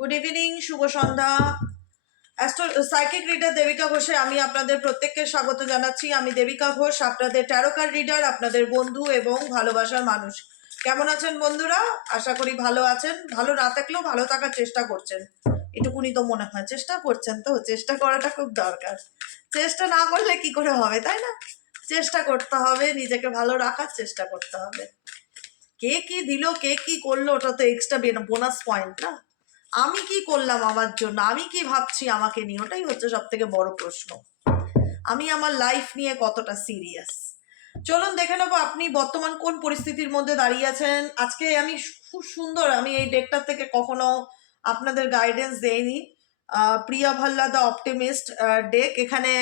Good evening, শুভ সন্ধ্যা। Psychic reader Devika ঘোষে আমি আপনাদের প্রত্যেককে স্বাগত জানাচ্ছি। আমি দেবিকা ঘোষ, আপনাদের ট্যারো কার্ড রিডার, আপনাদের বন্ধু এবং ভালোবাসার মানুষ। কেমন আছেন বন্ধুরা? আশা করি ভালো আছেন। ভালো না থাকলেও ভালো থাকার চেষ্টা করছেন, এটুকুনি তো মনে হয়। চেষ্টা করছেন তো, চেষ্টা করাটা খুব দরকার। চেষ্টা না করলে কি করে হবে, তাই না? চেষ্টা করতে হবে, নিজেকে ভালো রাখার চেষ্টা করতে হবে। কে কি দিল, কে কি করলো, ওটা তো এক্সট্রা বোনাস পয়েন্ট না। আমি কি করলাম আমার জন্য, আমি কি ভাবছি আমাকে নিয়ে, ওটাই হচ্ছে সব থেকে বড় প্রশ্ন। আমি আমার লাইফ নিয়ে কতটা সিরিয়াস। চলুন দেখে নেবো আপনি বর্তমান কোন পরিস্থিতির মধ্যে দাঁড়িয়ে আছেন। আজকে আমি খুব সুন্দর, আমি এই ডেকটা থেকে কখনো আপনাদের গাইডেন্স দেইনি। প্রিয়া ভাল্লা দ্য অপটিমিস্ট ডেক। এখানে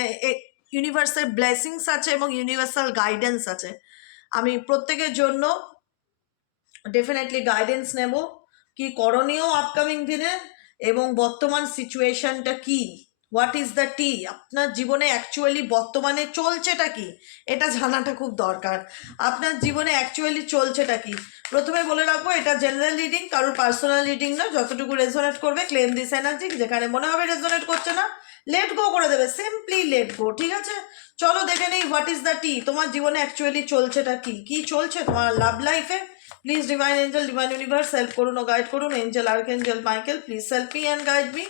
ইউনিভার্সাল ব্লেসিংস আছে এবং ইউনিভার্সাল গাইডেন্স আছে। আমি প্রত্যেকের জন্য ডেফিনেটলি গাইডেন্স নেব, কি করণীয় আপকামিং দিনে এবং বর্তমান সিচুয়েশনটা কি, হোয়াট ইজ দ্য টি, আপনার জীবনে অ্যাকচুয়ালি বর্তমানে চলছেটা কি, এটা জানাটা খুব দরকার। আপনার জীবনে অ্যাকচুয়ালি চলছেটা কি। প্রথমে বলে রাখবো, এটা জেনারেল রিডিং, কারোর পার্সোনাল রিডিং না। যতটুকু রেজোনেট করবে ক্লেম দিস এনার্জি, যেখানে মনে হবে রেজোনেট করছে না লেট গো করে দেবে, সিম্পলি লেট গো। ঠিক আছে, চলো দেখে নেই হোয়াট ইজ দ্য টি। তোমার জীবনে অ্যাকচুয়ালি চলছেটা কি, কি চলছে তোমার লাভ লাইফে। Please divine angel, divine universe help করুন ও গাইড করুন। Angel archangel Michael please help me and guide me.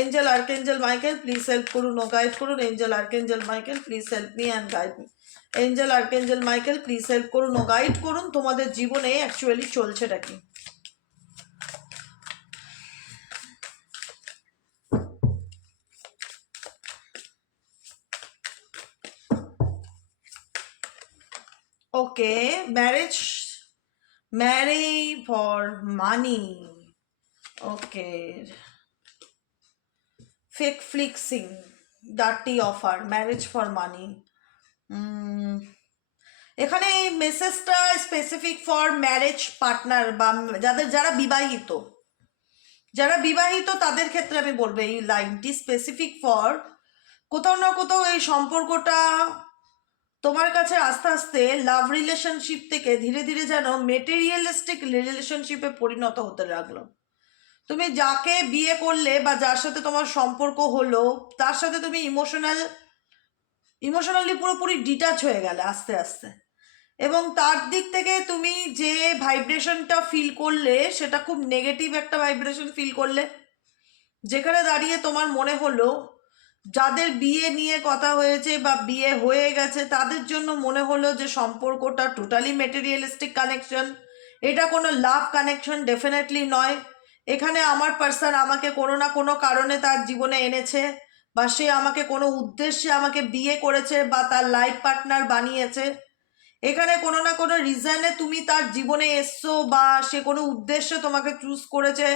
Angel archangel Michael please help করুন ও গাইড করুন। Angel archangel Michael please help me and guide me. Angel archangel Michael please help করুন ও guide করুন। তোমাদের জীবনে actually চলছেটা কি। Okay, marriage, marry for money. Okay, fake flexing, dirty offer, marriage for money. এখানে এই মেসেজটা স্পেসিফিক ফর ম্যারেজ পার্টনার বা যারা বিবাহিত, যারা বিবাহিত তাদের ক্ষেত্রে আমি বলবো এই লাইনটি স্পেসিফিক ফর কোথাও না কোথাও এই সম্পর্কটা তোমার কাছে আস্তে আস্তে লাভ রিলেশনশিপ থেকে ধীরে ধীরে যেন মেটেরিয়ালিস্টিক রিলেশনশিপে পরিণত হতে লাগলো। তুমি যাকে বিয়ে করলে বা যার সাথে তোমার সম্পর্ক হলো, তার সাথে তুমি ইমোশনালি পুরোপুরি ডিটাচ হয়ে গেলে আস্তে আস্তে, এবং তার দিক থেকে তুমি যে ভাইব্রেশনটা ফিল করলে সেটা খুব নেগেটিভ একটা ভাইব্রেশন ফিল করলে, যেখানে দাঁড়িয়ে তোমার মনে হলো যাদের বিয়ে নিয়ে কথা হয়েছে বা বিয়ে হয়ে গেছে তাদের জন্য মনে হলো যে সম্পর্কটা টোটালি মেটেরিয়ালিস্টিক কানেকশন, এটা কোনো লাভ কানেকশন ডেফিনেটলি নয়। এখানে আমার পার্সন আমাকে কোনো না কোনো কারণে তার জীবনে এনেছে, বা সে আমাকে কোনো উদ্দেশ্যে আমাকে বিয়ে করেছে বা তার লাইফ পার্টনার বানিয়েছে। এখানে কোনো না কোনো রিজনে তুমি তার জীবনে এসছো বা সে কোনো উদ্দেশ্যে তোমাকে চুজ করেছে,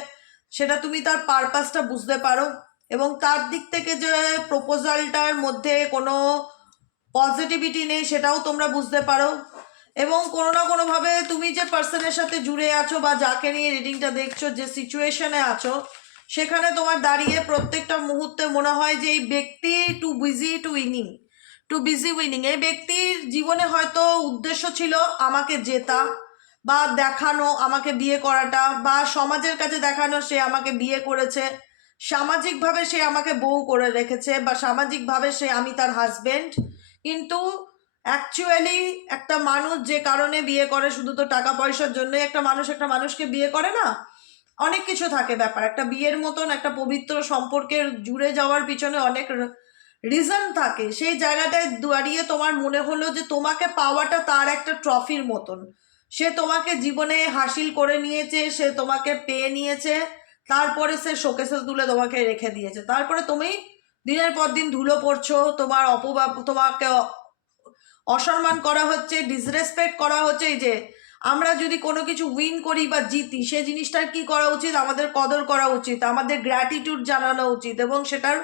সেটা তুমি তার পারপাসটা বুঝতে পারো এবং তার দিক থেকে যে প্রপোজালটার মধ্যে কোনো পজিটিভিটি নেই সেটাও তোমরা বুঝতে পারো। এবং কোনো না কোনোভাবে তুমি যে পার্সনের সাথে জুড়ে আছো বা যাকে নিয়ে রিডিংটা দেখছো, যে সিচুয়েশনে আছো, সেখানে তোমার দাঁড়িয়ে প্রত্যেকটা মুহূর্তে মনে হয় যে এই ব্যক্তি টু বিজি উইনিং। এই ব্যক্তির জীবনে হয়তো উদ্দেশ্য ছিল আমাকে জেতা বা দেখানো, আমাকে বিয়ে করাটা, বা সমাজের কাছে দেখানো সে আমাকে বিয়ে করেছে, সামাজিকভাবে সে আমাকে বউ করে রেখেছে, বা সামাজিকভাবে আমি তার হাজবেন্ড। কিন্তু অ্যাকচুয়ালি একটা মানুষ যে কারণে বিয়ে করে, শুধু তো টাকা পয়সার জন্য একটা মানুষকে বিয়ে করে না, অনেক কিছু থাকে ব্যাপার। একটা বিয়ের মতন একটা পবিত্র সম্পর্কের জুড়ে যাওয়ার পিছনে অনেক রিজন থাকে। সেই জায়গাটায় দাঁড়িয়ে তোমার মনে হলো যে তোমাকে পাওয়াটা তার একটা ট্রফির মতন, সে তোমাকে জীবনে হাসিল করে নিয়েছে, সে তোমাকে পেয়ে নিয়েছে, তারপরে সে শোকেসে তুলে তোমাকে রেখে দিয়েছে, তারপরে তুমি দিনের পর দিন ধুলো পড়ছো, তোমার তোমাকে অসম্মান করা হচ্ছে, ডিসরেসপেক্ট করা হচ্ছে। এই যে আমরা যদি কোনো কিছু উইন করি বা জিতি, সে জিনিসটার কি করা উচিত, আমাদের কদর করা উচিত, আমাদের গ্র্যাটিটিউড জানানো উচিত এবং সেটার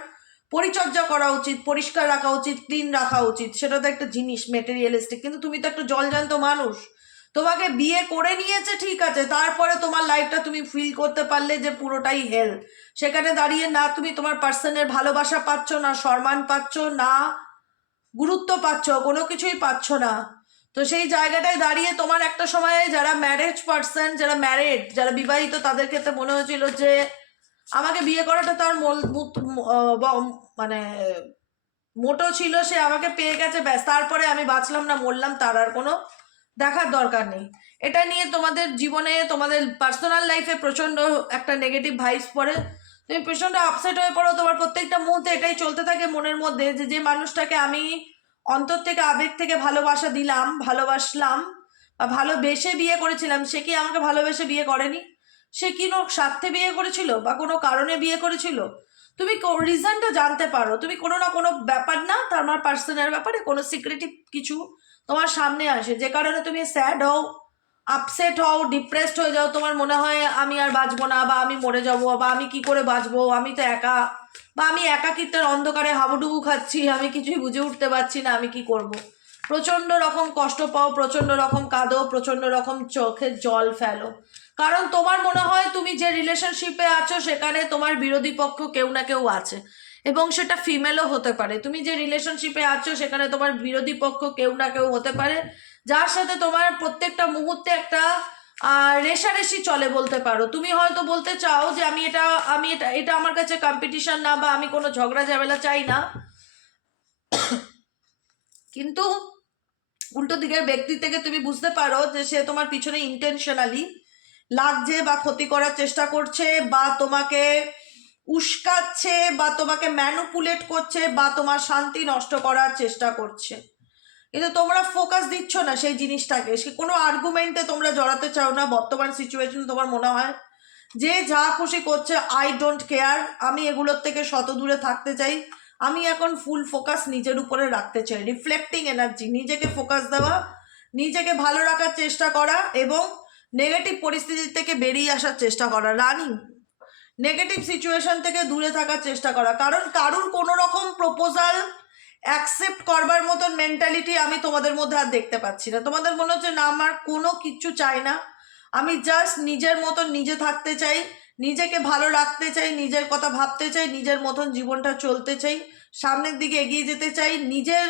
পরিচর্যা করা উচিত, পরিষ্কার রাখা উচিত, ক্লিন রাখা উচিত। সেটা তো একটা জিনিস মেটেরিয়ালিস্টিক, কিন্তু তুমি তো একটা জলজান্ত মানুষ। তোমাকে বিয়ে করে নিয়েছে ঠিক আছে, তারপরে তোমার লাইফটা তুমি ফিল করতে পারলে যে পুরোটাই হেল। সেখানে দাঁড়িয়ে না তুমি তোমার পার্সনের ভালোবাসা পাচ্ছ, না সম্মান পাচ্ছ, না গুরুত্ব পাচ্ছ, কোনো কিছুই পাচ্ছ না। তো সেই জায়গাটায় দাঁড়িয়ে তোমার একটা সময়ে যারা ম্যারেজ পার্সন, যারা ম্যারেড, যারা বিবাহিত, তাদের ক্ষেত্রে মনে হয়েছিল যে আমাকে বিয়ে করাটা তার মানে মোটো ছিল, সে আমাকে পেয়ে গেছে, ব্যাস, তারপরে আমি বাঁচলাম না মরলাম তার আর কোনো দেখার দরকার নেই। এটা নিয়ে তোমাদের জীবনে, তোমাদের পার্সোনাল লাইফে প্রচণ্ড একটা নেগেটিভ ভাইবস পড়ে, তুমি প্রচণ্ড আপসেট হয়ে পড়ো, তোমার প্রত্যেকটা মুহূর্তে এটাই চলতে থাকে মনের মধ্যে যে যে মানুষটাকে আমি অন্তর থেকে আবেগ থেকে ভালোবাসা দিলাম, ভালোবাসলাম বা ভালোবেসে বিয়ে করেছিলাম, সে কি আমাকে ভালোবেসে বিয়ে করেনি? সে কি কোনো স্বার্থে বিয়ে করেছিল বা কোনো কারণে বিয়ে করেছিল? তুমি রিজনটা জানতে পারো, তুমি কোনো না কোনো ব্যাপার না তার আমার পার্সোনাল ব্যাপারে কোনো সিক্রেটিভ কিছু তোমার সামনে আসে, যে কারণে তুমি স্যাড হও, আপসেট হও, ডিপ্রেসড হয়ে যাও, তোমার মনে হয় আমি আর বাঁচবো না, বা আমি মরে যাবো, বা আমি কি করে বাঁচবো, আমি তো একা, বা আমি একাকিত্বের অন্ধকারে হাবুডুবু খাচ্ছি, আমি কিছুই বুঝে উঠতে পারছি না আমি কি করব। প্রচণ্ড রকম কষ্ট পাও, প্রচণ্ড রকম কাঁদো, প্রচণ্ড রকম চোখে জল ফেলো, কারণ তোমার মনে হয় তুমি যে রিলেশনশিপে আছো সেখানে তোমার বিরোধী পক্ষ কেউ না কেউ আছে, এবং সেটা ফিমেলও হতে পারে। তুমি যে রিলেশনশিপে আছো সেখানে তোমার বিরোধী পক্ষ কেউ না কেউ হতে পারে, যার সাথে তোমার প্রত্যেকটা মুহূর্তে একটা রেষারেষি চলে বলতে পারো। তুমি হয়তো বলতে চাও যে আমি এটা এটা আমার কাছে কম্পিটিশন না, বা আমি কোনো ঝগড়া ঝামেলা চাই না, কিন্তু উল্টো দিকের ব্যক্তি থেকে তুমি বুঝতে পারো যে সে তোমার পিছনে ইন্টেনশনালি লাগছে বা ক্ষতি করার চেষ্টা করছে, বা তোমাকে উস্কাচ্ছে, বা তোমাকে ম্যানুপুলেট করছে, বা তোমার শান্তি নষ্ট করার চেষ্টা করছে, কিন্তু তোমরা ফোকাস দিচ্ছ না সেই জিনিসটাকে, সে কোনো আর্গুমেন্টে তোমরা জড়াতে চাও না। বর্তমান সিচুয়েশন তোমার মনে হয় যে যা খুশি করছে, আই ডোন্ট কেয়ার, আমি এগুলোর থেকে শত দূরে থাকতে চাই, আমি এখন ফুল ফোকাস নিজের উপরে রাখতে চাই, রিফ্লেক্টিং এনার্জি, নিজেকে ফোকাস দেওয়া, নিজেকে ভালো রাখার চেষ্টা করা, এবং নেগেটিভ পরিস্থিতি থেকে বেরিয়ে আসার চেষ্টা করা, রানিং নেগেটিভ সিচুয়েশন থেকে দূরে থাকার চেষ্টা করা। কারণ কারুর কোনো রকম প্রপোজাল অ্যাকসেপ্ট করবার মতন মেন্টালিটি আমি তোমাদের মধ্যে আর দেখতে পাচ্ছি না। তোমাদের মনে হচ্ছে না আমার কোনো কিচ্ছু চাই না, আমি জাস্ট নিজের মতন নিজে থাকতে চাই, নিজেকে ভালো রাখতে চাই, নিজের কথা ভাবতে চাই, নিজের মতন জীবনটা চলতে চাই, সামনের দিকে এগিয়ে যেতে চাই, নিজের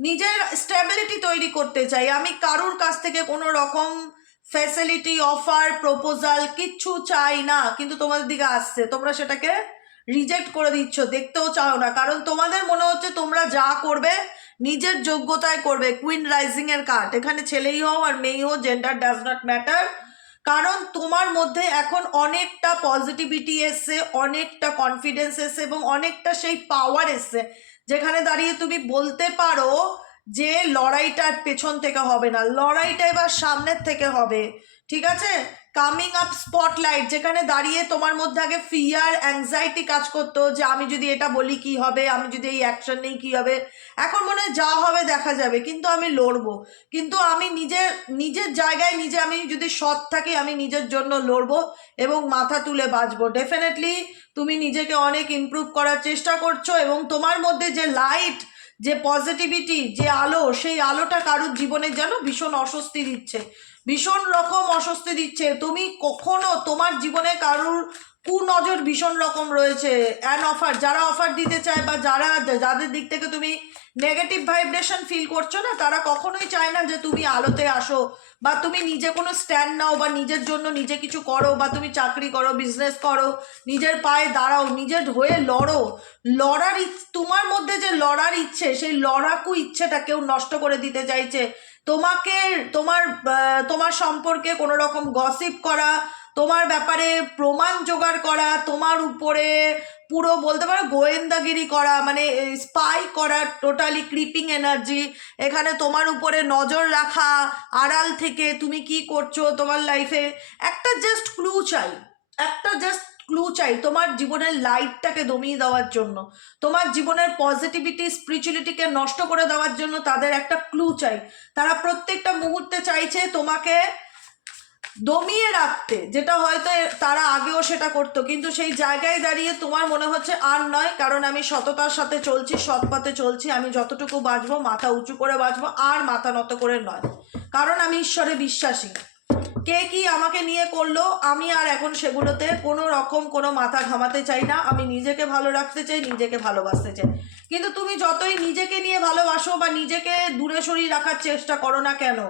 নিজের স্ট্যাবিলিটি তৈরি করতে চাই। আমি কারুর কাছ থেকে কোনো রকম ফ্যাসিলিটি, অফার, প্রপোজাল কিচ্ছু চাই না, কিন্তু তোমাদের দিকে আসছে, তোমরা সেটাকে রিজেক্ট করে দিচ্ছ, দেখতেও চাও না, কারণ তোমাদের মনে হচ্ছে তোমরা যা করবে নিজের যোগ্যতায় করবে। কুইন রাইজিং এর কার্ড, এখানে ছেলেই হও আর মেয়েই হও, জেন্ডার ডাজ নট ম্যাটার, কারণ তোমার মধ্যে এখন অনেকটা পজিটিভিটি এসছে, অনেকটা কনফিডেন্স এসছে, এবং অনেকটা সেই পাওয়ার এসছে যেখানে দাঁড়িয়ে তুমি বলতে পারো যে লড়াইটা পেছন থেকে হবে না, লড়াইটা এবার সামনের থেকে হবে। ঠিক আছে, কামিং আপ স্পটলাইট, যেখানে দাঁড়িয়ে তোমার মধ্যে আগে ফিয়ার, অ্যাংজাইটি কাজ করতো যে আমি যদি এটা বলি কি হবে, আমি যদি এই অ্যাকশন নেই কি হবে, এখন মনে হয় যা হবে দেখা যাবে, কিন্তু আমি লড়বো, কিন্তু আমি নিজের নিজের জায়গায় নিজে, আমি যদি সৎ থাকি আমি নিজের জন্য লড়বো এবং মাথা তুলে বাঁচবো। ডেফিনেটলি তুমি নিজেকে অনেক ইমপ্রুভ করার চেষ্টা করছো, এবং তোমার মধ্যে যে লাইট, যে পজিটিভিটি, যে আলো, সেই আলোটা কারুর জীবনে যেন ভীষণ অস্বস্তি দিচ্ছে, ভীষণ রকম অস্বস্তি দিচ্ছে। তুমি কখনো তোমার জীবনে কারুর কুনজর ভীষণ রকম রয়েছে, অ্যান অফার, যারা অফার দিতে চায় বা যাদের দিক থেকে তুমি নেগেটিভ ভাইব্রেশন ফিল করছো না, তারা কখনোই চায় না যে তুমি আলোতে আসো, বা তুমি নিজে কোনো স্ট্যান্ড নাও, বা নিজের জন্য নিজে কিছু করো, বা তুমি চাকরি করো, বিজনেস করো, নিজের পায়ে দাঁড়াও, নিজের হয়ে লড়ো। তোমার মধ্যে যে লড়ার ইচ্ছে, সেই লড়াকু ইচ্ছেটা কেউ নষ্ট করে দিতে চাইছে। তোমাকে তোমার সম্পর্কে কোনো রকম গসিপ করা, তোমার ব্যাপারে প্রমাণ জোগাড় করা, তোমার উপরে পুরো বলতে পারো গোয়েন্দাগিরি করা, মানে স্পাই করা, টোটালি ক্রিপিং এনার্জি, এখানে তোমার উপরে নজর রাখা, আড়াল থেকে তুমি কি করছো তোমার লাইফে, একটা জাস্ট ক্লু চাই, একটা জাস্ট ক্লু চাই তোমার জীবনের লাইটটাকে দমিয়ে দেওয়ার জন্য, তোমার জীবনের পজিটিভিটি, স্পিরিচুয়ালিটিকে নষ্ট করে দেওয়ার জন্য তাদের একটা ক্লু চাই। তারা প্রত্যেকটা মুহূর্তে চাইছে তোমাকে দমিয়ে রাখতে, যেটা হয়তো তারা আগেও সেটা করতো, কিন্তু সেই জায়গায় দাঁড়িয়ে তোমার মনে হচ্ছে আর নয়, কারণ আমি সততার সাথে চলছি, সৎ পথে চলছি, আমি যতটুকু বাঁচবো মাথা উঁচু করে বাঁচবো, আর মাথা নত করে নয়, কারণ আমি ঈশ্বরে বিশ্বাসী। কে কি আমাকে নিয়ে করলো, আমি আর এখন সেগুলোতে কোনো রকম কোনো মাথা ঘামাতে চাই না, আমি নিজেকে ভালো রাখতে চাই, নিজেকে ভালোবাসতে চাই। কিন্তু তুমি যতই নিজেকে নিয়ে ভালোবাসো বা নিজেকে দূরে সরিয়ে রাখার চেষ্টা করো না কেন,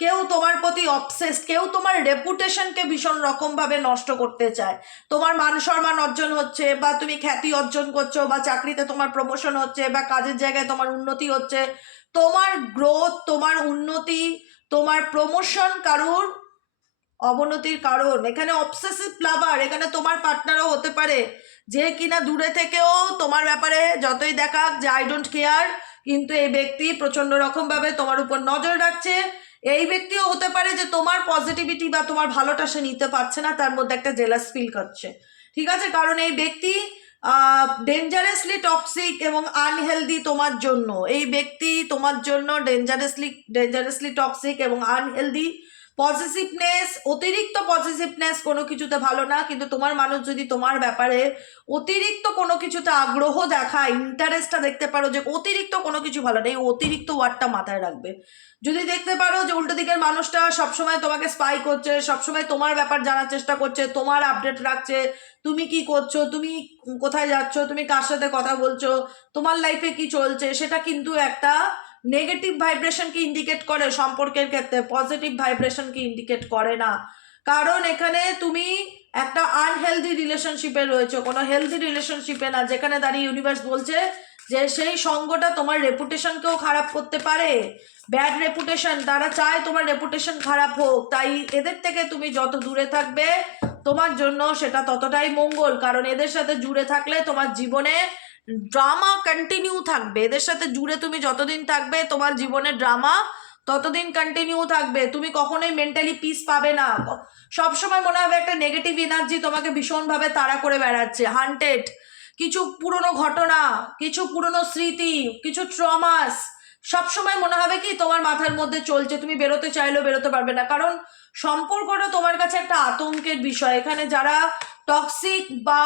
কেউ তোমার প্রতি অবসেসড, কেউ তোমার রেপুটেশনকে ভীষণ রকমভাবে নষ্ট করতে চায়। তোমার মান সম্মান অর্জন হচ্ছে, বা তুমি খ্যাতি অর্জন করছো, বা চাকরিতে তোমার প্রমোশন হচ্ছে, বা কাজের জায়গায় তোমার উন্নতি হচ্ছে, তোমার গ্রোথ, তোমার উন্নতি, তোমার প্রমোশন কারুর অবনতির কারণ। এখানে অবসেসিভ লাভার, এখানে তোমার পার্টনারও হতে পারে, যে কিনা দূরে থেকেও তোমার ব্যাপারে যতই দেখাক যে আই ডোন্ট কেয়ার, কিন্তু এই ব্যক্তি প্রচন্ড রকমভাবে তোমার উপর নজর রাখছে। এই ব্যক্তিও হতে পারে যে তোমার পজিটিভিটি বা তোমার ভালোটা সে নিতে পারছে না, তার মধ্যে একটা জেলাস ফিল করছে, ঠিক আছে? কারণ এই ব্যক্তি ডেঞ্জারাসলি টক্সিক এবং আনহেলদি তোমার জন্য। এই ব্যক্তি তোমার জন্য ডেঞ্জারাসলি টক্সিক এবং আনহেলদি। পজিটিভনেস, অতিরিক্ত পজিটিভনেস কোনো কিছুতে ভালো না, কিন্তু তোমার মানুষ যদি তোমার ব্যাপারে অতিরিক্ত কোনো কিছুতে আগ্রহ দেখায়, ইন্টারেস্টটা দেখতে পারো যে অতিরিক্ত কোনো কিছু ভালো না, এই অতিরিক্ত ওয়ার্ডটা মাথায় রাখবে। যদি দেখতে পারো যে উল্টো দিকের মানুষটা সবসময় তোমাকে স্পাই করছে, সবসময় তোমার ব্যাপার জানার চেষ্টা করছে, তোমার আপডেট রাখছে, তুমি কি করছো, তুমি কোথায় যাচ্ছ, তুমি কার সাথে কথা বলছো, তোমার লাইফে কি চলছে, সেটা কিন্তু একটা নেগেটিভ ভাইব্রেশনকে ইন্ডিকেট করে সম্পর্কের ক্ষেত্রে, পজিটিভ ভাইব্রেশনকে ইন্ডিকেট করে না। কারণ এখানে তুমি একটা আনহেলদি রিলেশনশিপে রয়েছে, কোনো হেলদি রিলেশনশিপে না, যেখানে দাঁড়িয়ে ইউনিভার্স বলছে যে সেই সঙ্গটা তোমার রেপুটেশনকেও খারাপ করতে পারে। ব্যাড রেপুটেশন, তারা চায় তোমার রেপুটেশন খারাপ হোক, তাই এদের থেকে তুমি যত দূরে থাকবে তোমার জন্য সেটা ততটাই মঙ্গল। কারণ এদের সাথে জুড়ে থাকলে তোমার জীবনে ড্রামা কন্টিনিউ থাকবে। এদের সাথে জুড়ে তুমি যতদিন থাকবে তোমার জীবনে ড্রামা ততদিন কন্টিনিউ থাকবে, তুমি কখনোই মেন্টালি পিস পাবে না। সবসময় মনে হবে একটা নেগেটিভ এনার্জি তোমাকে ভীষণভাবে তাড়া করে বেড়াচ্ছে, হান্টেড। কিছু পুরনো ঘটনা, কিছু পুরনো স্মৃতি, কিছু ট্রমাস সবসময় মনে হবে কি তোমার মাথার মধ্যে চলছে, তুমি বেরোতে চাইলেও বেরোতে পারবে না। কারণ সম্পর্কটা তোমার কাছে একটা আতঙ্কের বিষয়। এখানে যারা টক্সিক বা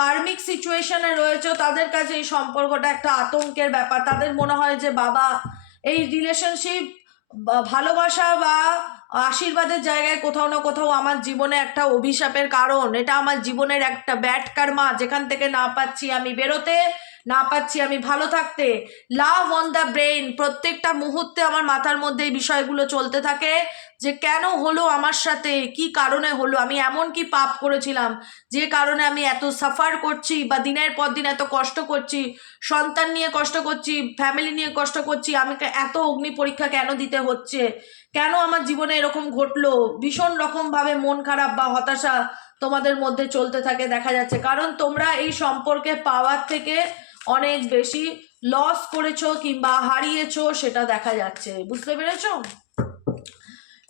কার্মিক সিচুয়েশনে রয়েছে তাদের কাছে এই সম্পর্কটা একটা আতঙ্কের ব্যাপার। তাদের মনে হয় যে বাবা, এই রিলেশনশিপ ভালোবাসা বা আশীর্বাদের জায়গায় কোথাও না কোথাও আমার জীবনে একটা অভিশাপের কারণ, এটা আমার জীবনের একটা ব্যাড কার্মা, যেখান থেকে না পাচ্ছি আমি বেরোতে, না পাচ্ছি আমি ভালো থাকতে। লাভ অন দ্য ব্রেন, প্রত্যেকটা মুহূর্তে আমার মাথার মধ্যে এই বিষয়গুলো চলতে থাকে যে কেন হলো আমার সাথে, কি কারণে হলো, আমি এমন কি পাপ করেছিলাম যে কারণে আমি এত সাফার করছি, বা দিনের পর দিন এত কষ্ট করছি, সন্তান নিয়ে কষ্ট করছি, ফ্যামিলি নিয়ে কষ্ট করছি, আমাকে এত অগ্নি পরীক্ষা কেন দিতে হচ্ছে, কেন আমার জীবনে এরকম ঘটলো। ভীষণ রকমভাবে মন খারাপ বা হতাশা তোমাদের মধ্যে চলতে থাকে দেখা যাচ্ছে, কারণ তোমরা এই সম্পর্কে পাওয়ার থেকে অনেক বেশি লস করেছো কিংবা হারিয়েছো, সেটা দেখা যাচ্ছে। বুঝতে পেরেছো?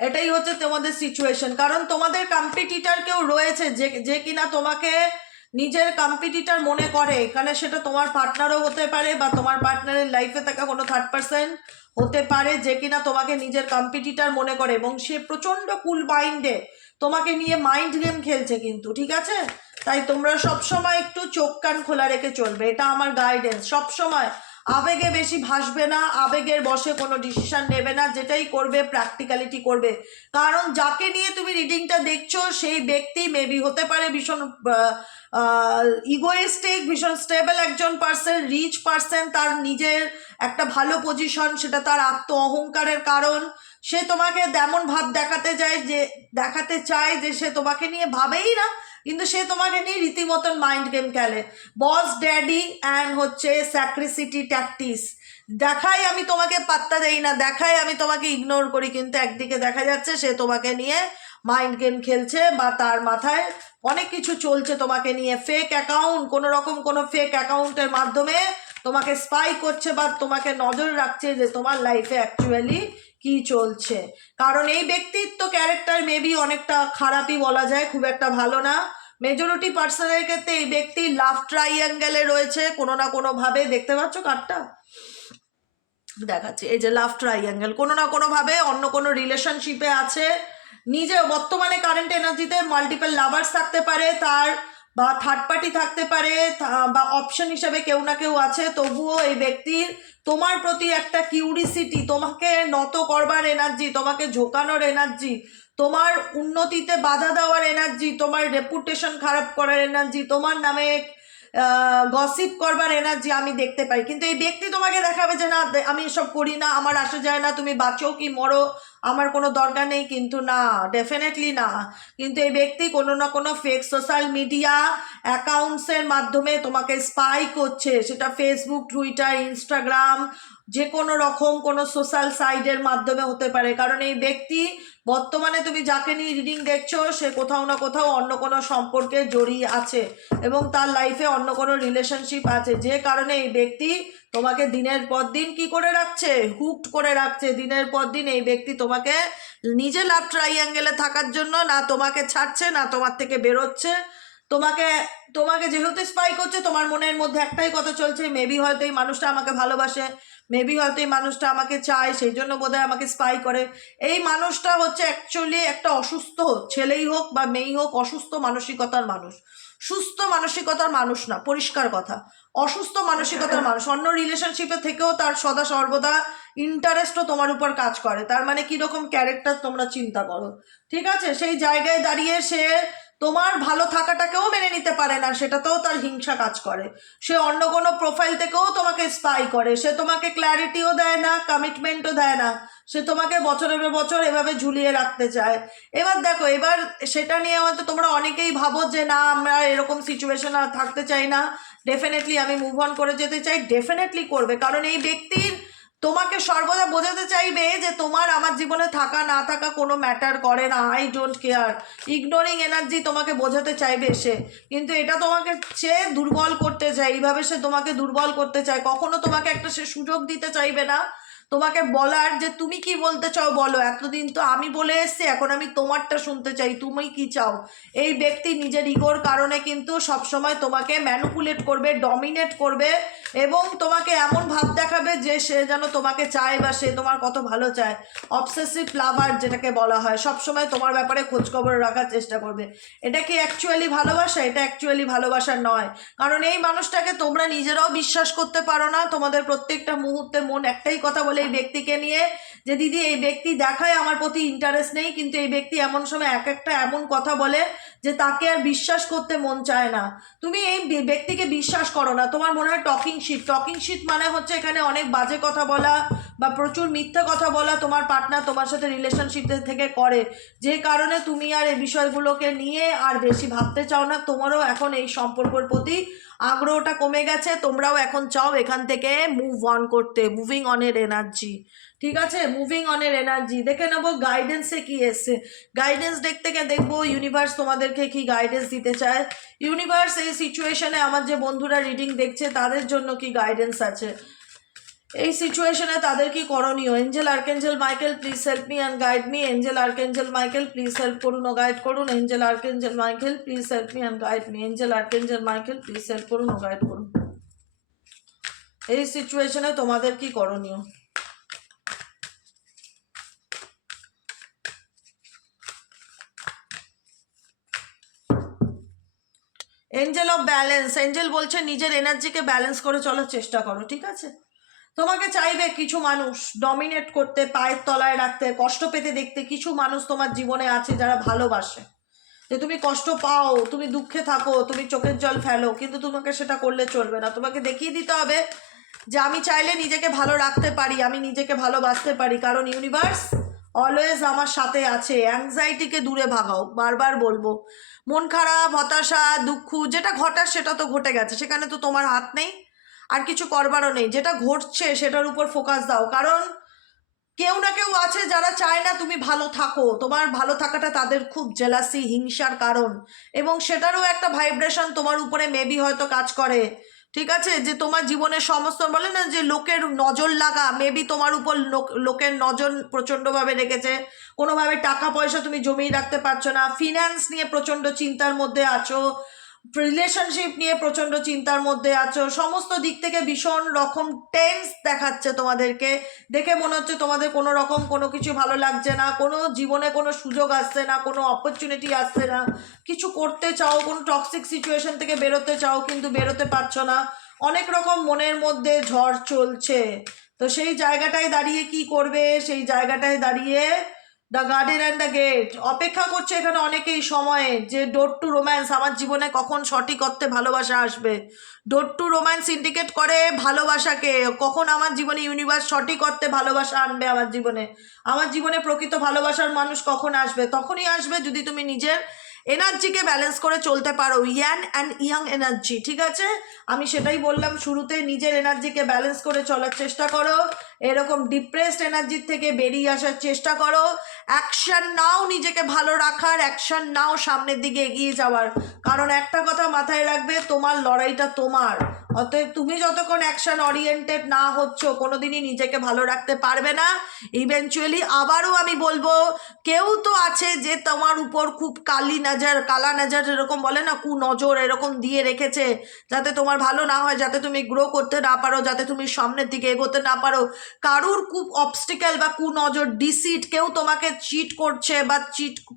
এটাই হচ্ছে তোমাদের সিচুয়েশন। কারণ তোমাদের কম্পিটিটর কেউ রয়েছে যে যে কিনা তোমাকে নিজের কম্পিটিটর মনে করে। এখানে সেটা তোমার পার্টনারও হতে পারে, বা তোমার পার্টনারের লাইফে থাকা কোনো থার্ড পার্সন হতে পারে, যে কিনা তোমাকে নিজের কম্পিটিটর মনে করে, এবং সে প্রচণ্ড কুল মাইন্ডে তোমাকে নিয়ে মাইন্ড গেম খেলছে কিন্তু, ঠিক আছে? তাই তোমরা সবসময় একটু চোখ কান খোলা রেখে চলবে, এটা আমার গাইডেন্স। সবসময় আবেগে বেশি ভাসবে না, আবেগের বশে কোনো ডিসিশন নেবে না, যেটাই করবে প্র্যাকটিক্যালিটি করবে। কারণ যাকে নিয়ে তুমি রিডিংটা দেখছো সেই ব্যক্তি মেবি হতে পারে ভীষণ ইগোয়েস্টিক, ভীষণ স্টেবল একজন পার্সন, রিচ পার্সন, তার নিজের একটা ভালো পজিশন, সেটা তার আত্ম অহংকারের কারণ। সে তোমাকে তেমন ভাব দেখাতে চায় যে সে তোমাকে নিয়ে ভাবেই না, কিন্তু সে তোমাকে নিয়ে রীতিমতন মাইন্ড গেম খেলে। বস ড্যাডি অ্যান্ড হচ্ছে স্যাক্রিসিটি ট্যাকটিস, দেখাই আমি তোমাকে পাত্তা দেই না, দেখাই আমি তোমাকে ইগনোর করি, কিন্তু একদিকে দেখা যাচ্ছে সে তোমাকে নিয়ে মাইন্ড গেম খেলছে, বা তার মাথায় অনেক কিছু চলছে তোমাকে নিয়ে। ফেক অ্যাকাউন্ট, কোনো রকম কোনো ফেক অ্যাকাউন্টের মাধ্যমে তোমাকে স্পাই করছে, বা তোমাকে নজর রাখছে যে তোমার লাইফে অ্যাকচুয়ালি কি চলছে। কারণ এই ব্যক্তিত্ব ক্যারেক্টার মেবি অনেকটা খারাপই বলা যায়, খুব একটা ভালো না। মেজরিটি পার্সনের ক্ষেত্রে এই ব্যক্তি লাভ ট্রাইঅ্যাঙ্গেলে রয়েছে কোনো না কোনো ভাবে। দেখতে পাচ্ছ কার্ডটা দেখাচ্ছে, এই যে লাভ ট্রাইঅ্যাঙ্গেল, কোনো না কোনো ভাবে অন্য কোনো রিলেশনশিপে আছে। নিজে বর্তমানে কারেন্ট এনার্জিতে মাল্টিপল লাভার্স থাকতে পারে তার, বা থার্ড পার্টি থাকতে পারে, বা অপশন হিসেবে কেউ না কেউ আছে। তবুও এই ব্যক্তির তোমার প্রতি একটা কিউরিসিটি, তোমাকে নত করবার এনার্জি, তোমাকে ঝোঁকানোর এনার্জি, তোমার উন্নতিতে বাধা দেওয়ার এনার্জি, তোমার রেপুটেশন খারাপ করার এনার্জি, তোমার নামে গসিপ করবার এনার্জি আমি দেখতে পাই, কিন্তু এই ব্যক্তি তোমাকে দেখাবে যে না আমি এসব করি না, আমার আসে যায় না, তুমি বাঁচো কি মরো আমার কোনো দরকার নেই, কিন্তু না, ডেফিনেটলি না। কিন্তু এই ব্যক্তি কোনো না কোনো ফেক সোশ্যাল মিডিয়া অ্যাকাউন্টসের মাধ্যমে তোমাকে স্পাই করছে, সেটা ফেসবুক, টুইটার, ইনস্টাগ্রাম, যে কোনো রকম কোনো সোশ্যাল সাইটের মাধ্যমে হতে পারে। কারণ এই ব্যক্তি বর্তমানে তুমি যাকে নিয়ে রিডিং দেখছো সে কোথাও না কোথাও অন্য কোনো সম্পর্কে জড়িয়ে আছে এবং তার লাইফে অন্য কোনো রিলেশনশিপ আছে, যে কারণে এই ব্যক্তি তোমাকে দিনের পর দিন কি করে রাখছে, হুকড করে রাখছে। দিনের পর দিন এই ব্যক্তি তোমাকে নিজে লাভ ট্রাইঅ্যাঙ্গেলে থাকার জন্য না তোমাকে ছাড়ছে না তোমার থেকে বেরোচ্ছে। তোমাকে তোমাকে যেহেতু স্পাই করছে, তোমার মনের মধ্যে একটাই কথা চলছে, মেবি হয়তো এই মানুষটা আমাকে ভালোবাসে, মেবি হয়তো এই মানুষটা আমাকে চায়, সেই জন্য বোধহয় আমাকে স্পাই করে। এই মানুষটা হচ্ছে অ্যাকচুয়ালি একটা অসুস্থ, ছেলেই হোক বা মেয়েই হোক, অসুস্থ মানসিকতার মানুষ, সুস্থ মানসিকতার মানুষ না, পরিষ্কার কথা, অসুস্থ মানসিকতার মানুষ। অন্য রিলেশনশিপে থেকেও তার সদা সর্বদা ইন্টারেস্টও তোমার উপর কাজ করে। তার মানে কীরকম ক্যারেক্টার তোমরা চিন্তা করো, ঠিক আছে? সেই জায়গায় দাঁড়িয়ে সে তোমার ভালো থাকাটাকেও মেনে নিতে পারে না, সেটাতেও তার হিংসা কাজ করে। সে অন্য কোনো প্রোফাইল থেকেও তোমাকে স্পাই করে, সে তোমাকে ক্ল্যারিটিও দেয় না, কমিটমেন্টও দেয় না, সে তোমাকে বছরের পর বছর এভাবে ঝুলিয়ে রাখতে চায়। এবার দেখো, এবার সেটা নিয়ে হয়তো তোমরা অনেকেই ভাবো যে না আমরা এরকম সিচুয়েশন আর থাকতে চাই না, ডেফিনেটলি আমি মুভ অন করে যেতে চাই। ডেফিনেটলি করবে, কারণ এই ব্যক্তির তোমাকে সর্বদা বোঝাতে চাইবে যে তোমার আমার জীবনে থাকা না থাকা কোনো ম্যাটার করে না, I don't care. Ignoring energy তোমাকে বোঝাতে চাইবে সে, কিন্তু এটা তোমাকে সে দুর্বল করতে চায়, এইভাবে সে তোমাকে দুর্বল করতে চায়। কখনো তোমাকে একটা সে সুযোগ দিতে চাইবে না তোমাকে বলার যে তুমি কি বলতে চাও বলো, এতদিন তো আমি বলে এসছি, এখন আমি তোমারটা শুনতে চাই, তুমি কি চাও। এই ব্যক্তি নিজের ইগোর কারণে কিন্তু সবসময় তোমাকে ম্যানুপুলেট করবে, ডমিনেট করবে এবং তোমাকে এমন ভাব দেখাবে যে সে যেন তোমাকে চায় বা সে তোমার কত ভালো চায়। অবসেসিভ লাভার যেটাকে বলা হয়, সবসময় তোমার ব্যাপারে খোঁজখবর রাখার চেষ্টা করবে। এটা কি অ্যাকচুয়ালি ভালোবাসা? এটা অ্যাকচুয়ালি ভালোবাসা নয়, কারণ এই মানুষটাকে তোমরা নিজেরাও বিশ্বাস করতে পারো না। তোমাদের প্রত্যেকটা মুহূর্তে মন একটাই কথা বলে এই ব্যক্তিকে নিয়ে যে দিদি এই ব্যক্তি দেখায় আমার প্রতি ইন্টারেস্ট নেই, কিন্তু এই ব্যক্তি এমন সময় এক একটা এমন কথা বলে যে তাকে আর বিশ্বাস করতে মন চায় না। তুমি এই ব্যক্তিকে বিশ্বাস করো না, তোমার মনে হয় টকিং শিট। টকিং শিট মানে হচ্ছে এখানে অনেক বাজে কথা বলা বা প্রচুর মিথ্যা কথা বলা তোমার পার্টনার তোমার সাথে রিলেশনশিপ থেকে করে, যে কারণে তুমি আর এই বিষয়গুলোকে নিয়ে আর বেশি ভাবতে চাও না। তোমারও এখন এই সম্পর্কের প্রতি আগ্রহটা কমে গেছে, তোমরাও এখন চাও এখান থেকে মুভ অন করতে, মুভিং অনের এনার্জি, ঠিক আছে? মুভিং অনের এনার্জি দেখে নেবো গাইডেন্সে কি এসছে। গাইডেন্স দেখবো ইউনিভার্স তোমাদেরকে কি গাইডেন্স দিতে চায়। ইউনিভার্স এই সিচুয়েশনে আমার যে বন্ধুরা রিডিং দেখছে তাদের জন্য কি গাইডেন্স আছে, এই সিচুয়েশনে তাদের কি করণীয়। Angel archangel Michael please help me and guide me. Angel archangel Michael please help করুন ও গাইড করুন। Angel archangel Michael please help me and guide me. Angel archangel Michael please help করুন ও গাইড করুন। এই সিচুয়েশনে তোমাদের কি করণীয়। এঞ্জেল অফ ব্যালেন্স, এঞ্জেল বলছে নিজের এনার্জিকে ব্যালেন্স করে চলার চেষ্টা করো, ঠিক আছে? তোমাকে চাইবে কিছু মানুষ ডমিনেট করতে, পায়ের তলায় রাখতে, কষ্ট পেতে দেখতে। কিছু মানুষ তোমার জীবনে আছে যারা ভালোবাসে, যে তুমি কষ্ট পাও, তুমি দুঃখে থাকো, তুমি চোখের জল ফেলো, কিন্তু তোমাকে সেটা করলে চলবে না। তোমাকে দেখিয়ে দিতে হবে যে আমি চাইলে নিজেকে ভালো রাখতে পারি, আমি নিজেকে ভালোবাসতে পারি, কারণ ইউনিভার্স অলওয়েজ আমার সাথে আছে। অ্যাংজাইটিকে দূরে ভাগাও, বারবার বলবো। মন খারাপ, হতাশা, দুঃখ যেটা ঘটার সেটা তো ঘটে গেছে, সেখানে তো তোমার হাত নেই, আর কিছু করবারও নেই। যেটা ঘটছে সেটার উপর ফোকাস দাও, কারণ কেউ না কেউ আছে যারা চায় না তুমি ভালো থাকো। তোমার ভালো থাকাটা তাদের খুব জেলাসি, হিংসার কারণ, এবং সেটারও একটা ভাইব্রেশন তোমার উপরে মেবি হয়তো কাজ করে, ঠিক আছে? যে তোমার জীবনের সমস্ত বলে না যে লোকের নজর লাগা, মেবি তোমার উপর লোকের নজর প্রচণ্ডভাবে রেখেছে। কোনোভাবে টাকা পয়সা তুমি জমিয়ে রাখতে পারছো না, ফিন্যান্স নিয়ে প্রচণ্ড চিন্তার মধ্যে আছো, রিলেশনশিপ নিয়ে প্রচণ্ড চিন্তার মধ্যে আছো, সমস্ত দিক থেকে ভীষণ রকম টেন্স দেখাচ্ছে তোমাদেরকে। দেখে মনে হচ্ছে তোমাদের কোনো রকম কোনো কিছু ভালো লাগছে না, কোনো জীবনে কোনো সুযোগ আসছে না, কোনো অপরচুনিটি আসছে না। কিছু করতে চাও, কোনো টক্সিক সিচুয়েশন থেকে বেরোতে চাও, কিন্তু বেরোতে পারছো না। অনেক রকম মনের মধ্যে ঝড় চলছে। তো সেই জায়গাটায় দাঁড়িয়ে কি করবে, সেই জায়গাটায় দাঁড়িয়ে the garden and the gate, অপেক্ষা করছে এখানে অনেকেই সময়ে যে ডোর টু রোম্যান্স, আমার জীবনে কখন সঠিক অর্থে ভালোবাসা আসবে। ডোর টু রোম্যান্স ইন্ডিকেট করে ভালোবাসাকে, কখন আমার জীবনে ইউনিভার্স সঠিক অর্থে ভালোবাসা আনবে আমার জীবনে, আমার জীবনে প্রকৃত ভালোবাসার মানুষ কখন আসবে। তখনই আসবে যদি তুমি নিজের এনার্জিকে ব্যালেন্স করে চলতে পারো, ইয়ান অ্যান্ড ইয়াং এনার্জি, ঠিক আছে। আমি সেটাই বললাম শুরুতে, নিজের এনার্জিকে ব্যালেন্স করে চলার চেষ্টা করো, এরকম ডিপ্রেসড এনার্জির থেকে বেরিয়ে আসার চেষ্টা করো, অ্যাকশন নাও নিজেকে ভালো রাখার, অ্যাকশন নাও সামনের দিকে এগিয়ে যাওয়ার। কারণ একটা কথা মাথায় রাখবে, তোমার লড়াইটা তোমার, অতএব তুমি যতক্ষণ অ্যাকশন ওরিয়েন্টেড না হচ্ছ কোনোদিনই নিজেকে ভালো রাখতে পারবে না। ইভেনচুয়ালি আবারও আমি বলবো, কেউ তো আছে যে তোমার উপর খুব কালা নজর এরকম বলে না, নজর এরকম দিয়ে রেখেছে যাতে তোমার ভালো না হয়, যাতে তুমি গ্রো করতে না পারো, যাতে তুমি সামনের দিকে এগোতে না পারো। কারুর খুব অবস্টিক্যাল বা নজর, ডিসিট, কেউ তোমাকে চিট করছে বা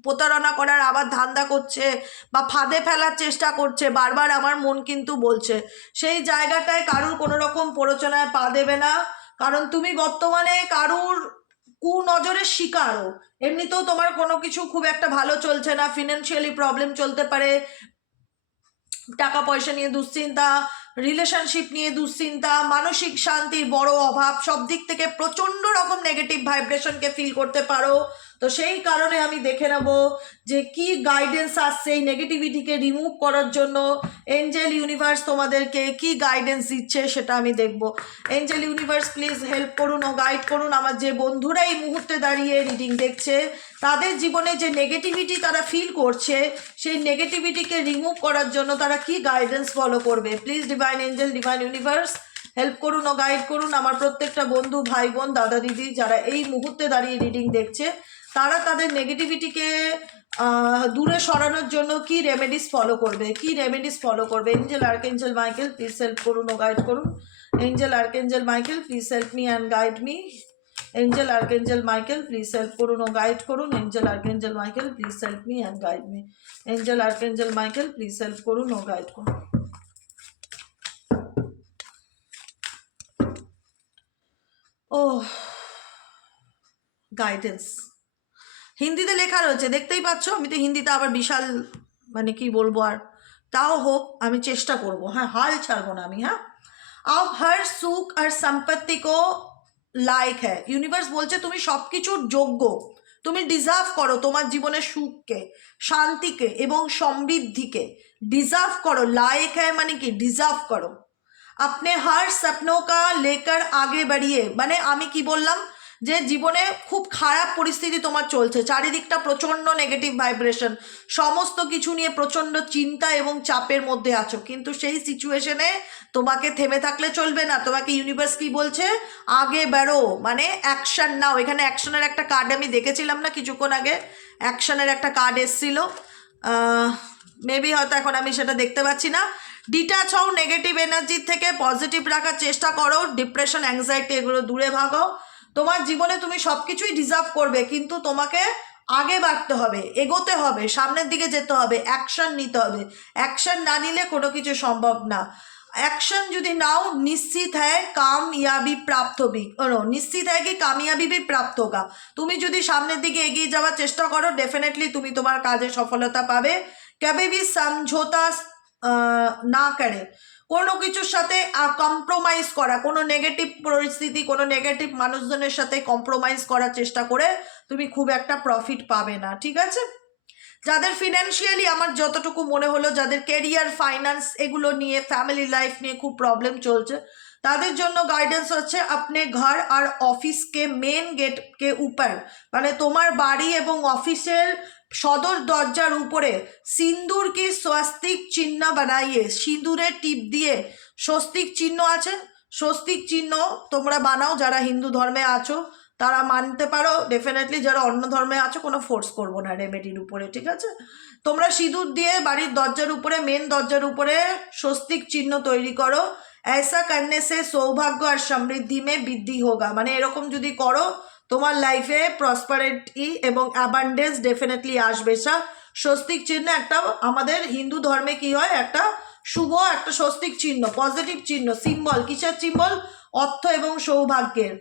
প্রতারণা করার আবার ধান্দা করছে বা ফাঁদে ফেলার চেষ্টা করছে বারবার, আমার মন কিন্তু বলছে। সেই জায়গাটায় কারুর কোনো রকম প্ররোচনায় পা দেবে না, কারণ তুমি বর্তমানে কারুর নজরের শিকারও। এমনিতেও তোমার কোনো কিছু খুব একটা ভালো চলছে না, ফিনান্সিয়ালি প্রবলেম চলতে পারে, টাকা পয়সা নিয়ে দুশ্চিন্তা, রিলেশনশিপ নিয়ে দুশ্চিন্তা, মানসিক শান্তির বড় অভাব, সব দিক থেকে প্রচণ্ড রকম নেগেটিভ ভাইব্রেশনকে ফিল করতে পারো। তো সেই কারণে আমি দেখে নেব যে কি গাইডেন্স আসছে এই নেগেটিভিটিকে রিমুভ করার জন্য। এঞ্জেল ইউনিভার্স তোমাদেরকে কি গাইডেন্স দিচ্ছে সেটা আমি দেখব। এঞ্জেল ইউনিভার্স প্লিজ হেল্প করুন ও গাইড করুন আমার যে বন্ধুরা এই মুহূর্তে দাঁড়িয়ে রিডিং দেখছে, তাদের জীবনে যে নেগেটিভিটি তারা ফিল করছে, সেই নেগেটিভিটিকে রিমুভ করার জন্য তারা কি গাইডেন্স ফলো করবে। Please divine angel, divine universe help করুন ও গাইড করুন আমার প্রত্যেকটা বন্ধু, ভাই বোন, দাদা দিদি যারা এই মুহূর্তে দাঁড়িয়ে রিডিং দেখছে, তারা তাদের নেগেটিভিটিকে দূরে সরানোর জন্য কি রেমেডিস ফলো করবে, কি রেমেডিস ফলো করবে। Angel archangel Michael please help করুন ও গাইড করুন। Angel archangel Michael please help me and guide me. Angel archangel Michael please help করুন ও গাইড করুন। Angel archangel Michael please help me and guide me. Angel archangel Michael please help করুন ও guide করুন। ও guidance হিন্দিতে লেখা রয়েছে, দেখতেই পাচ্ছ। আমি তো হিন্দিতে আবার বিশাল, মানে কি বলবো আর, তাও হোক আমি চেষ্টা করব, হ্যাঁ, হাল ছাড়বো না আমি। হ্যাঁ, आप हर सुख और संपत्ति को लायक है। ইউনিভার্স বলছে তুমি সব কিছুর যোগ্য, তুমি ডিজার্ভ করো তোমার জীবনের সুখকে, শান্তিকে এবং সমৃদ্ধিকে ডিজার্ভ করো। লায়ক है মানে কি, ডিজার্ভ করো। अपने हर सपनों का लेकर आगे बढ़िए, মানে আমি কি বললাম, যে জীবনে খুব খারাপ পরিস্থিতি তোমার চলছে, চারিদিকটা প্রচণ্ড নেগেটিভ ভাইব্রেশন, সমস্ত কিছু নিয়ে প্রচণ্ড চিন্তা এবং চাপের মধ্যে আছো, কিন্তু সেই সিচুয়েশনে তোমাকে থেমে থাকলে চলবে না। তোমাকে ইউনিভার্স কি বলছে, আগে বেরো, মানে অ্যাকশন নাও। এখানে অ্যাকশনের একটা কার্ড আমি দেখেছিলাম না কিছুক্ষণ আগে, অ্যাকশনের একটা কার্ড এসছিল, মেবি হয়তো এখন আমি সেটা দেখতে পাচ্ছি না। ডিটাচ হও নেগেটিভ এনার্জির থেকে, পজিটিভ রাখার চেষ্টা করো, ডিপ্রেশন, অ্যাংজাইটি এগুলো দূরে ভাগাও। তোমার জীবনে তুমি সব কিছুই ডিজার্ভ করবে, কিন্তু তোমাকে আগে বাড়তে হবে, এগোতে হবে, সামনের দিকে যেতে হবে, অ্যাকশন নিতে হবে। অ্যাকশন না নিলে কোনো কিছু সম্ভব না। एक्शन যদি নাও নিশ্চিত है कामयाबी प्राप्त होगी, নিশ্চিত है कि कामयाबी भी प्राप्त होगा। তুমি যদি সামনের দিকে এগিয়ে যাওয়ার চেষ্টা করো, ডেফিনেটলি তুমি তোমার কাজে সফলতা পাবে। कभी भी समझौता না করে, কোনো কিছুর সাথে কম্প্রোমাইজ করা, কোনো নেগেটিভ পরিস্থিতি, কোনো নেগেটিভ মানুষজনের সাথে কম্প্রোমাইজ করার চেষ্টা করে তুমি খুব একটা প্রফিট পাবে না, ঠিক আছে। যাদের ফিনান্সিয়ালি আমার যতটুকু মনে হলো, যাদের কেরিয়ার, ফাইন্যান্স এগুলো নিয়ে, ফ্যামিলি লাইফ নিয়ে খুব প্রবলেম চলছে, তাদের জন্য গাইডেন্স হচ্ছে আপনি ঘর আর অফিসকে মেন গেটকে উপর, মানে তোমার বাড়ি এবং অফিসের সদর দরজার উপরে সিন্দুর কি স্বস্তিক চিহ্ন বানাইয়ে, সিঁদুরের টিপ দিয়ে স্বস্তিক চিহ্ন আছে, স্বস্তিক চিহ্ন তোমরা বানাও। যারা হিন্দু ধর্মে আছো তারা মানতে পারো, ডেফিনেটলি যারা অন্য ধর্মে আছো কোনো ফোর্স করবো না রেমেডির উপরে, ঠিক আছে। তোমরা সিঁদুর দিয়ে বাড়ির দরজার উপরে, মেন দরজার উপরে স্বস্তিক চিহ্ন তৈরি করো। ऐसा करने से সৌভাগ্য আর সমৃদ্ধি মে বৃদ্ধি হোগা, মানে এরকম যদি করো তোমার লাইফে প্রসপারিটি এবং অ্যাবান্ডেন্স ডেফিনেটলি আসবে। স্বস্তিক চিহ্ন একটা আমাদের হিন্দু ধর্মে কি হয়, একটা শুভ একটা স্বস্তিক চিহ্ন, পজিটিভ চিহ্ন, সিম্বল, কিসের সিম্বল, অর্থ এবং সৌভাগ্যের।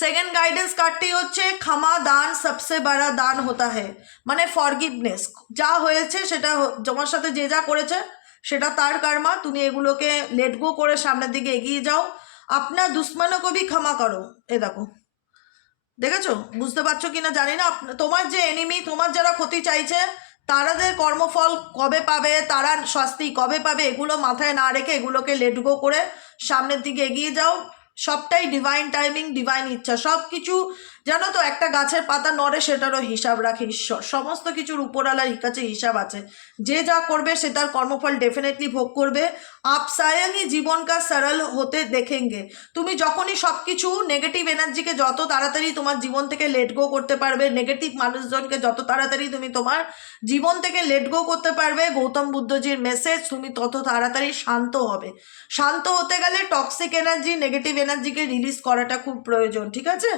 সেকেন্ড গাইডেন্স কার্ডটি হচ্ছে ক্ষমা দান সবসে বড়া দান হতা হ্যায়, মানে ফরগিভনেস। যা হয়েছে সেটা তোমার সাথে যে যা করেছে সেটা তার কর্মা, তুমি এগুলোকে লেট গো করে সামনের দিকে এগিয়ে যাও। আপনার দুশ্মনও কবি ক্ষমা করো। এ দেখো, দেখেছো? বুঝতে পারছো কিনা জানি না। তোমার যে এনিমি, তোমার যারা ক্ষতি চাইছে, তারাদের কর্মফল কবে পাবে, তারা শাস্তি কবে পাবে, এগুলো মাথায় না রেখে এগুলোকে লেট গো করে সামনের দিকে এগিয়ে যাও। সবটাই ডিভাইন টাইমিং, ডিভাইন ইচ্ছা। সব কিছু জানো তো, একটা গাছের পাতা নড়ে সেটারও হিসাব রাখে ঈশ্বর। সমস্ত কিছুর উপরালার কাছে হিসাব আছে। যে যা করবে সে তার কর্মফল ডেফিনেটলি ভোগ করবে। আপ স্বয়ংই জীবন কা সরল হতে দেখেঙ্গে। তুমি যখনই সব কিছু নেগেটিভ এনার্জিকে যত তাড়াতাড়ি তোমার জীবন থেকে লেট গো করতে পারবে, নেগেটিভ মানুষজনকে যত তাড়াতাড়ি তুমি তোমার জীবন থেকে লেট গো করতে পারবে, গৌতম বুদ্ধজির মেসেজ, তুমি তত তাড়াতাড়ি শান্ত হবে। শান্ত হতে গেলে টক্সিক এনার্জি, নেগেটিভ এনার্জিকে রিলিজ করাটা খুব প্রয়োজন, ঠিক আছে?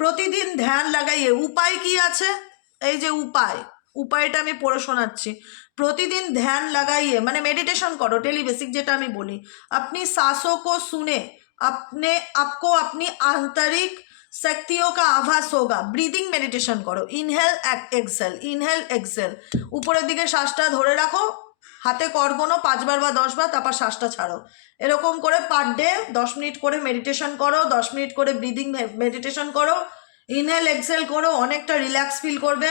প্রতিদিন ধ্যান লাগাইয়ে, উপায় কি আছে? এই যে উপায়টা আমি পড়ে শোনাচ্ছি। প্রতিদিন ধ্যান লাগাইয়ে মানে মেডিটেশন করো, টেলিবেসিক যেটা আমি বলি। আপনি सांसों को सुने, अपने आपको अपनी आंतरिक शक्तियों का आभास होगा। ব্রিদিং মেডিটেশন করো, ইনহেল এক্সেল, ইনহেল এক্সেল। উপরের দিকে শ্বাসটা ধরে রাখো, হাতে কর গোনো 5 বার বা 10 বার, তারপর শ্বাসটা ছাড়ো। এরকম করে পার ডে 10 মিনিট করে মেডিটেশন করো, 10 মিনিট করে ব্রিদিং মেডিটেশন করো, ইনহেল এক্সেল করো, অনেকটা রিল্যাক্স ফিল করবে।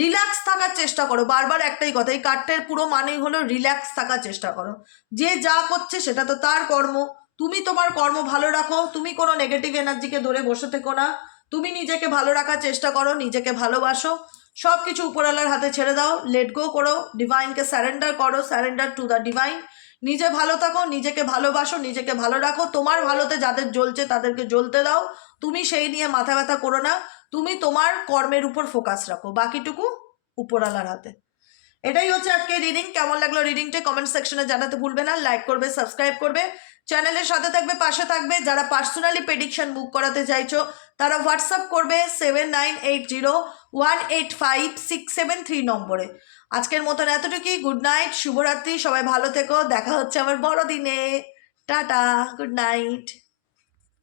রিল্যাক্স থাকার চেষ্টা করো, বারবার একটাই কথা, এই কার্ডটার পুরো মানেই হলো রিল্যাক্স থাকার চেষ্টা করো। যে যা করছে সেটা তো তার কর্ম, তুমি তোমার কর্ম ভালো রাখো। তুমি কোনো নেগেটিভ এনার্জিকে ধরে বসে থেকো না। তুমি নিজেকে ভালো রাখার চেষ্টা করো, নিজেকে ভালোবাসো, সব কিছু উপরওয়ালার হাতে ছেড়ে দাও, লেট গো করো, ডিভাইনকে স্যারেন্ডার করো, স্যারেন্ডার টু দ্য ডিভাইন। নিজে ভালো থাকো, নিজেকে ভালোবাসো, নিজেকে ভালো রাখো। তোমার ভালোতে যাদের জ্বলছে তাদেরকে জ্বলতে দাও। তুমি সেই নিয়ে মাথা ব্যথা করো না। তুমি তোমার কর্মের উপর ফোকাস রাখো, বাকিটুকু উপরওয়ালার হাতে। এটাই হচ্ছে আজকে রিডিং। কেমন লাগলো রিডিংটা কমেন্ট সেকশনে জানাতে ভুলবে না। লাইক করবে, সাবস্ক্রাইব করবে, চ্যানেলের সাথে থাকবে, পাশে থাকবে। যারা পার্সোনালি প্রেডিকশন বুক করাতে চাইছো তারা হোয়াটসঅ্যাপ করবে 7980185673 নম্বরে। আজকের মতন এতটুকুই। গুড নাইট, শুভরাত্রি, সবাই ভালো থেকো। দেখা হচ্ছে আমার বড়দিনে। Tata, good night.